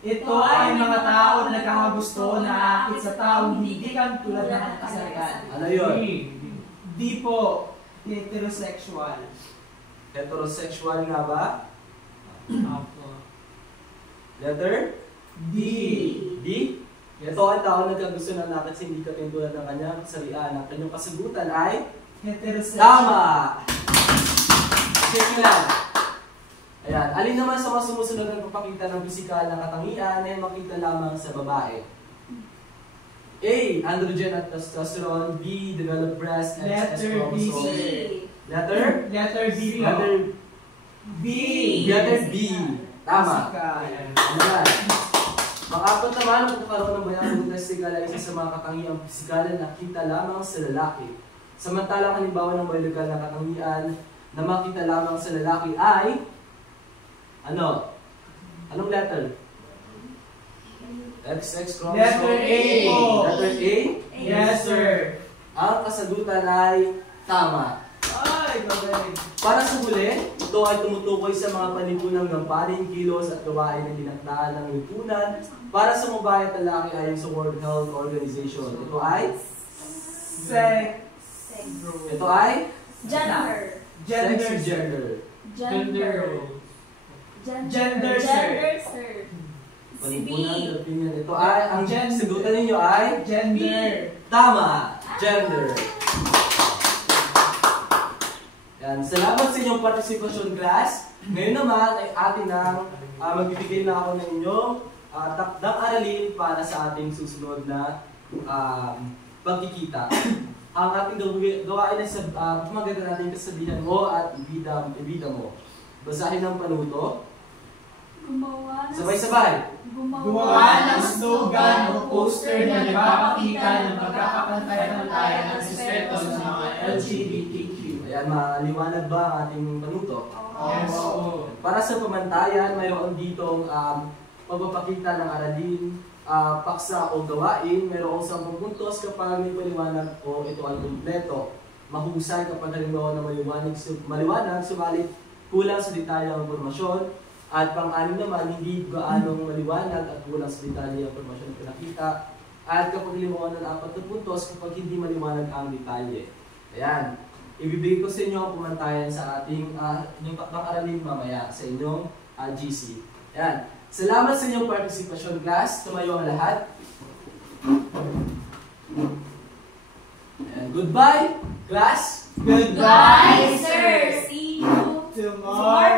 Ito ay mga tao na nagkakagusto na aakit sa taong hindi kan tulad ng kasarian. Ano yun? Di po heterosexual. Heterosexual nga ba? Letter? D. D? Ito ang tao na nagkagusto ng nakit sa hindi katulad ng kanyang kasarian. Ang kanyang kasagutan ay Heterosexual. tama! Check nyo lang. Ayan. Alin naman sa mga sumusunod ng papakita ng pisikal na katangian ay makita lamang sa babae? A. Androgen at testosterone. B. Developed breast and sex Letter B, chromosome. sir. Letter? Letter B po. Letter B. Letter B. Tama. Physical. Ano yan? Makapat naman ang pagkakaroon ng bayang testicle ay isa sa mga katangiang pisikal na nakita lamang sa lalaki. Samantalang halimbawa ng biological na katangian na makita lamang sa lalaki ay ano? Anong letter? XX chromosome. Letter A po. Letter A? Yes, sir. Ang kasagutan ay tama. Ay, galing. Para sa huli, ito ay tumutukoy sa mga panipunang gampanin, kilos at gawain na dinakdaan ng lipunan para sa babae at lalaki ayon sa World Health Organization. Ito ay? Ito ay? Gender. Gender, Sex sir. gender. Gender, sir. sir. Panipunang opinion. Ito ay, ang Gender. sagutan ninyo ay? Gender. Tama! Gender. Yan. Salamat sa inyong participation, class. Ngayon naman ay atin ang magbibigay na ako ng inyong takdang aralin para sa ating susunod na pagkikita. Ang ating gawain ay maganda natin kasabihan mo at ibida mo. Basahin ang panuto. Gumawa ng Sabay-sabay. Gumawa ng slogan o poster na nagpapakita ng pagkakapantayan ng respeto sa mga LGBTQ. Ayan, maliwanag ba ang ating panuto? Yes. Para sa pamantayan, mayroon ditong pagpapakita ng aralin, paksa o gawain. Mayroong 10 puntos kapag may paliwanag o ito ay kompleto. Mahusay kapag halimbawa na maliwanag, subalit kulang sa detalye ang impormasyon. At pang-anim naman, hindi gaanong maliwanag at kulang sa detalye ang impormasyon na pinakita. At kapag halimbawa ng 4 puntos, kapag hindi maliwanag ang detalye. Ayan. Ibibigay ko sa inyo ang pumantayan sa ating pang-aralin mamaya sa inyong GC. Ayan. Salamat sa inyong participation, class. Tumayo ang lahat. Ayan. Goodbye, class. Goodbye, sir. See you tomorrow.